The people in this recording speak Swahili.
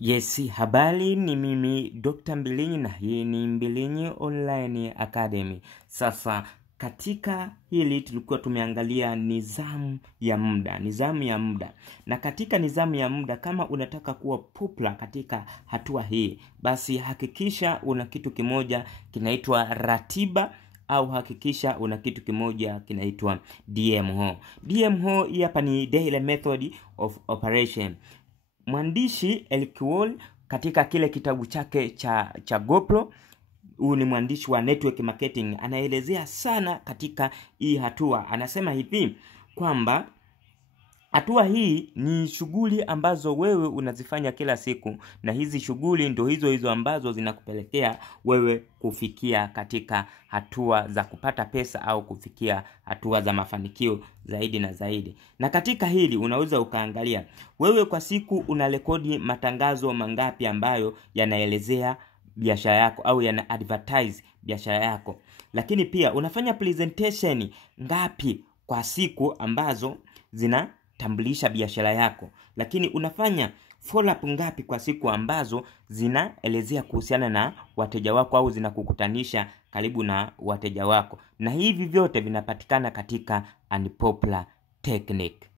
Yes, habari, ni mimi Dr. Mbilinyi na hii ni Mbilinyi Online Academy. Sasa katika hili tulikuwa tumeangalia nidhamu ya muda. Na katika nidhamu ya muda, kama unataka kuwa popular katika hatua hii, basi hakikisha una kitu kimoja kinaitwa ratiba, au hakikisha una kitu kimoja kinaitwa DMO. DMO hii hapa ni Daily Method of Operation. Mwandishi Elkiwol katika kile kitabu chake cha GoPro, huyu ni mwandishi wa network marketing, anaelezea sana katika hii hatua. Anasema hivi kwamba hatua hii ni shughuli ambazo wewe unazifanya kila siku, na hizi shughuli ndio hizo ambazo zinakupelekea wewe kufikia katika hatua za kupata pesa au kufikia hatua za mafanikio zaidi na zaidi. Na katika hili unaweza ukaangalia wewe kwa siku unarekodi matangazo mangapi ambayo yanaelezea biashara yako au yana advertise biashara yako. Lakini pia unafanya presentation ngapi kwa siku ambazo zinatambulisha biashara yako. Lakini unafanya follow up ngapi kwa siku ambazo zinaelezea kuhusiana na wateja wako au zinakukutanisha karibu na wateja wako. Na hivi vyote vinapatikana katika Unpopular Technique.